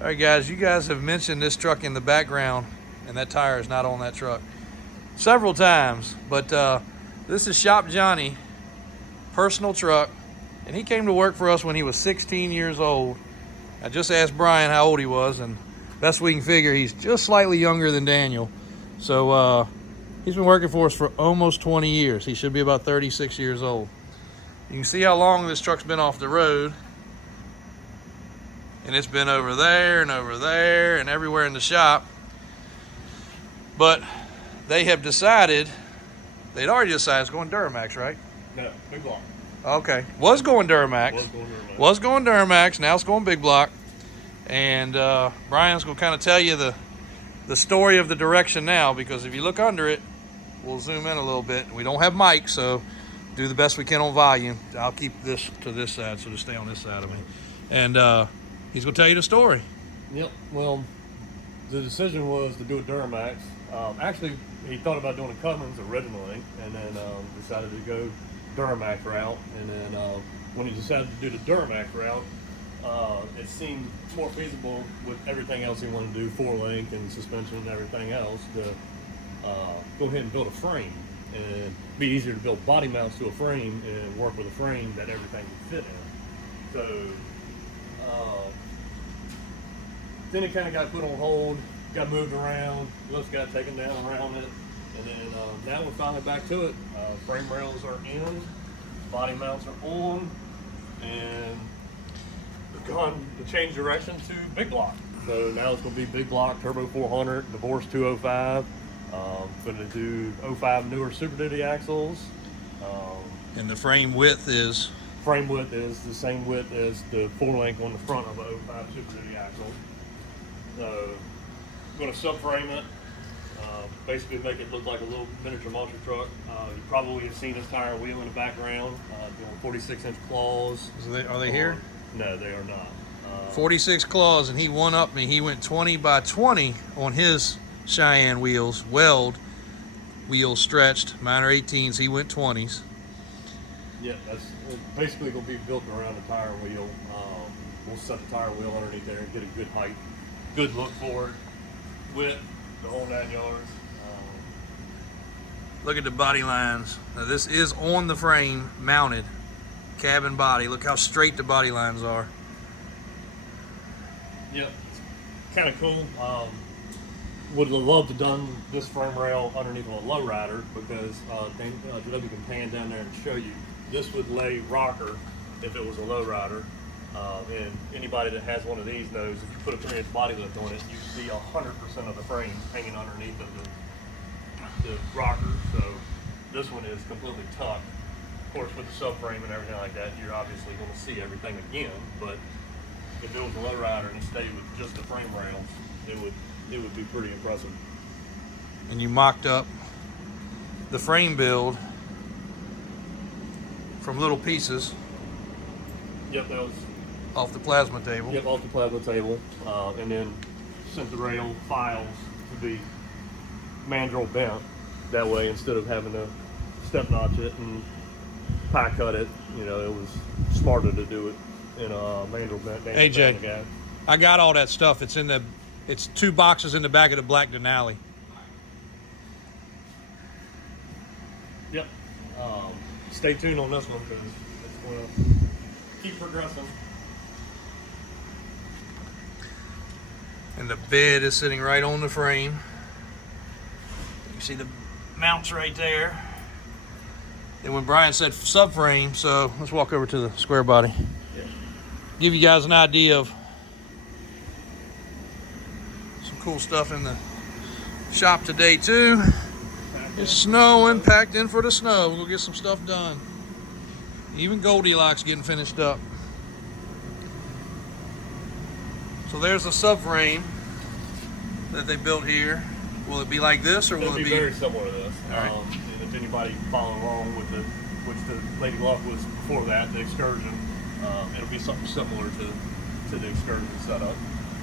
All right, guys, you guys have mentioned this truck in the background, and that tire is not on that truck several times. But this is Shop Johnny, personal truck, and he came to work for us when he was 16 years old. I just asked Brian how old he was, and best we can figure, he's just slightly younger than Daniel. So he's been working for us for almost 20 years. He should be about 36 years old. You can see how long this truck's been off the road. And it's been over there and everywhere in the shop. But they have decided, they'd already decided it's going Duramax, right? No, big block. Okay. Was going Duramax. Was going Duramax. Now it's going big block. And Brian's going to kind of tell you the story of the direction now, because if you look under it, we'll zoom in a little bit. We don't have mics, so do the best we can on volume. I'll keep this to this side, so just stay on this side of me. And he's going to tell you the story. Yep. Well, the decision was to do a Duramax. Actually, he thought about doing a Cummins originally, and then decided to go Duramax route. And then when he decided to do the Duramax route, it seemed more feasible with everything else he wanted to do, 4-link and suspension and everything else, to go ahead and build a frame. And be easier to build body mounts to a frame and work with a frame that everything would fit in. So then it kind of got put on hold, got moved around, lifts got taken down around it, and then now we're finally back to it. Frame rails are in, body mounts are on, and we've gone to change direction to big block. So now it's going to be big block, turbo 400, divorce 205. Going to do 05 newer Super Duty axles. And the frame width is? Frame width is the same width as the 4-link on the front of the 05 Super Duty axle. So I'm going to subframe it, basically make it look like a little miniature monster truck. You probably have seen this tire and wheel in the background, doing 46-inch claws. Are they here? No, they are not. 46 claws, and he one-upped me. He went 20 by 20 on his Cheyenne wheels, weld wheels stretched. Mine are 18s, he went 20s. Yeah, that's basically going to be built around the tire wheel. We'll set the tire wheel underneath there and get a good height, good look for it, width, the whole 9 yards. Look at the body lines. Now this is on the frame, mounted, cabin body. Look how straight the body lines are. Yep, it's kind of cool. Would have loved to done this frame rail underneath of a lowrider, because Debbie can pan down there and show you. This would lay rocker if it was a lowrider. And anybody that has one of these knows if you put a 3-inch body lift on it, you see 100% of the frame hanging underneath of the rocker. So this one is completely tucked. Of course, with the subframe and everything like that, you're obviously going to see everything again. But if it was a lowrider and stayed with just the frame rails, it would be pretty impressive. And you mocked up the frame build from little pieces. Yep, that was off the plasma table. Yep, off the plasma table, and then sent the rail files to be mandrel bent. That way, instead of having to step notch it and pie cut it, it was smarter to do it in a mandrel bent. AJ, I got all that stuff. It's 2 boxes in the back of the black Denali. Yep. Stay tuned on this one, because it's going to keep progressing. And the bed is sitting right on the frame. You see the mounts right there. And when Brian said subframe, so let's walk over to the square body. Yeah. Give you guys an idea of some cool stuff in the shop today too. It's snowing, packed in for the snow. We'll get some stuff done. Even Goldilocks getting finished up. So there's a subframe that they built here. Will it be like this, or will it be very similar to this? All right. And if anybody following along with which the Lady Luck was before that, the Excursion, it'll be something similar to the Excursion setup.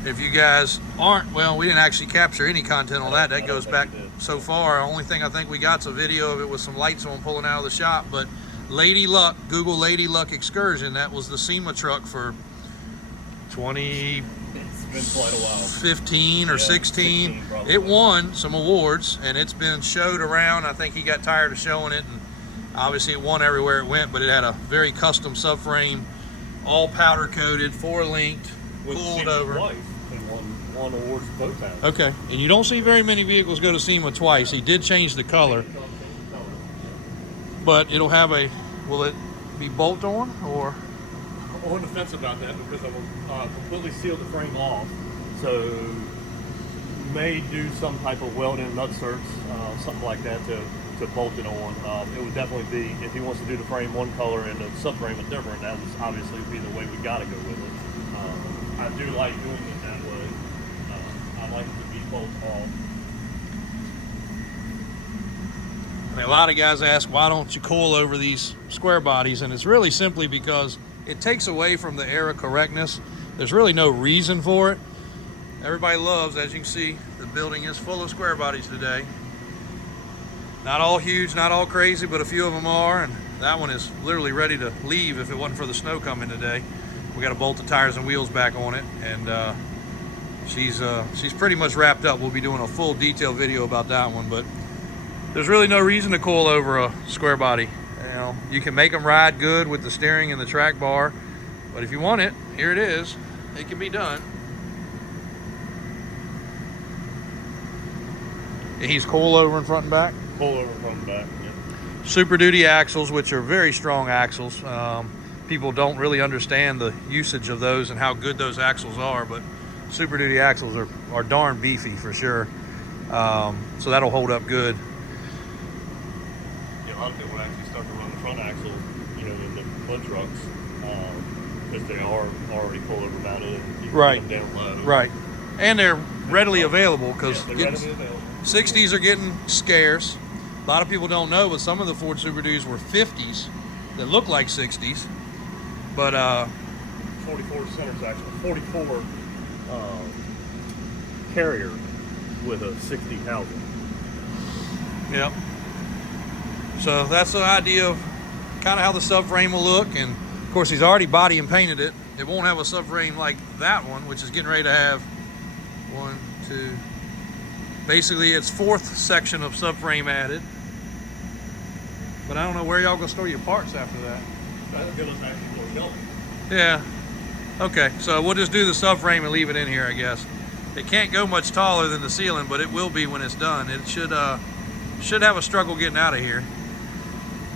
If you guys aren't, well, we didn't actually capture any content on that. That goes back so far. Only thing I think we got's a video of it with some lights on pulling out of the shop. But Lady Luck, Google Lady Luck Excursion. That was the SEMA truck for 20 quite a while. 15 or 16. 16 it won some awards, and it's been showed around. I think he got tired of showing it, and obviously it won everywhere it went, but it had a very custom subframe, all powder coated, 4-linked, cooled over. Twice and won awards both times. Okay, and you don't see very many vehicles go to SEMA twice. He did change the color, but it'll have a, will it be bolt on or? I'm on the fence about that because I'm completely sealed the frame off. So may do some type of weld-in nut certs, something like that to bolt it on. It would definitely be, if he wants to do the frame one color and the subframe a different, that would obviously be the way we got to go with it. I do like doing it that way. I like it to be bolt off. I mean, a lot of guys ask, why don't you coil over these square bodies? And it's really simply because it takes away from the era correctness. There's really no reason for it. Everybody loves, as you can see, the building is full of square bodies today. Not all huge, not all crazy, but a few of them are, and that one is literally ready to leave if it wasn't for the snow coming today. We got to bolt the tires and wheels back on it, and she's pretty much wrapped up. We'll be doing a full detailed video about that one, but there's really no reason to coil over a square body. You know, you can make them ride good with the steering and the track bar, but if you want it, here it is. It can be done. And he's coil over in front and back. Pull over from the back. Yeah. Super Duty axles, which are very strong axles. People don't really understand the usage of those and how good those axles are, but Super Duty axles are darn beefy for sure. So that'll hold up good. Yeah, a lot of people actually start to run the front axle, you know, in the foot trucks, because they are already pull over mounted and you can Right. get them down low. Right. And they're readily available because Yeah, they're readily available. 60s are getting scarce. A lot of people don't know, but some of the Ford Super Duties were 50s that look like 60s. But 44 center section, 44 carrier with a 60 housing. Yep. So that's the idea of kind of how the subframe will look. And of course, he's already body and painted it. It won't have a subframe like that one, which is getting ready to have 1, 2. Basically, it's 4th section of subframe added. But I don't know where y'all gonna store your parts after that. That'll give us actually more shelving. Yeah. Okay, so we'll just do the subframe and leave it in here, I guess. It can't go much taller than the ceiling, but it will be when it's done. It should have a struggle getting out of here.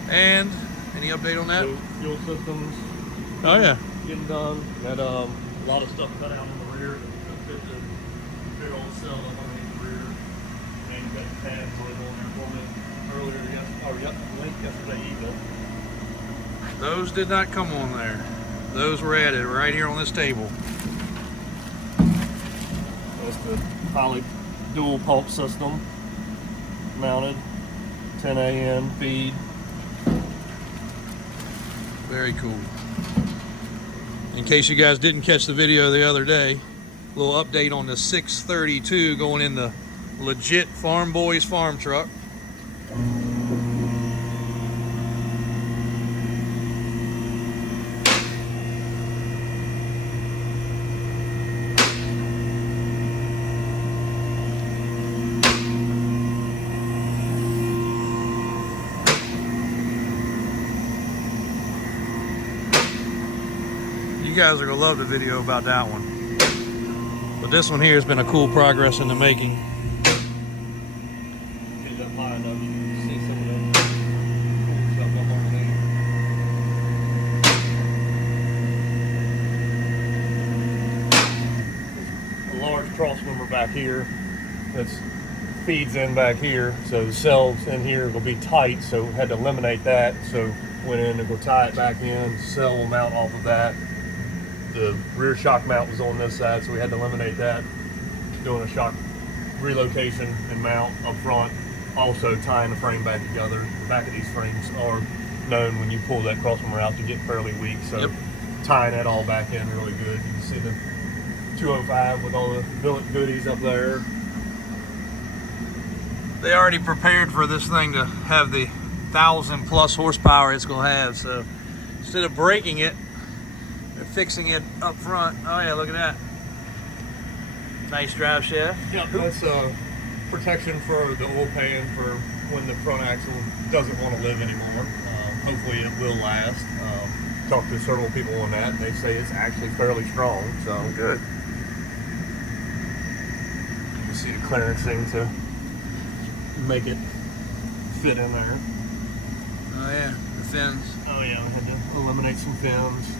And any update on that? So, fuel systems. Oh yeah. Getting done. Got a lot of stuff cut out in the rear to fit the big old cell up underneath the rear. And you got the tabs going on there for me late yesterday evening. Those did not come on there. Those were added right here on this table. That's the poly dual pulp system mounted, 10 AN feed. Very cool. In case you guys didn't catch the video the other day, a little update on the 632 going in the legit Farm Boys farm truck. You guys are gonna love the video about that one. But this one here has been a cool progress in the making. Get that lined up, you can see some of that stuff up underneath. A large cross member back here that feeds in back here, so the cells in here will be tight, so we had to eliminate that. So went in and go tie it back in, cell will mount off of that. The rear shock mount was on this side, so we had to eliminate that. Doing a shock relocation and mount up front. Also tying the frame back together. The back of these frames are known when you pull that crossmember out to get fairly weak, so tying that all back in really good. You can see the 205 with all the billet goodies up there. They already prepared for this thing to have the 1,000+ horsepower it's gonna have, so instead of breaking it, they're fixing it up front. Oh yeah, look at that. Nice drive shaft. Yep, that's protection for the oil pan for when the front axle doesn't want to live anymore. Hopefully it will last. Talked to several people on that, and they say it's actually fairly strong, so good. You can see the clearancing to make it fit in there. Oh yeah, the fins. Oh yeah, I had to eliminate some fins.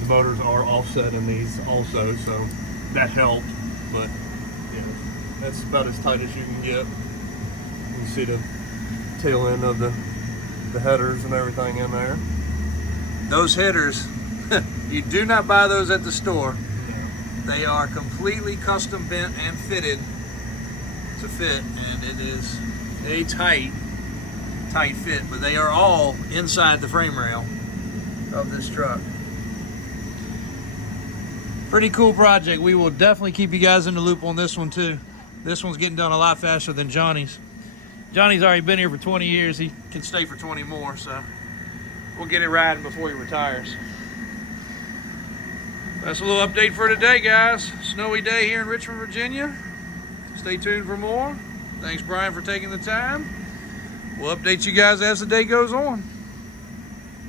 The motors are offset in these also, so that helped, but yeah, that's about as tight as you can get. You can see the tail end of the headers and everything in there. Those headers, you do not buy those at the store. No. They are completely custom bent and fitted to fit, and it is a tight fit, but they are all inside the frame rail of this truck. Pretty cool project. We will definitely keep you guys in the loop on this one too. This one's getting done a lot faster than Johnny's. Johnny's already been here for 20 years. He can stay for 20 more, so we'll get it riding before he retires. That's a little update for today, guys. Snowy day here in Richmond, Virginia. Stay tuned for more. Thanks, Brian, for taking the time. We'll update you guys as the day goes on.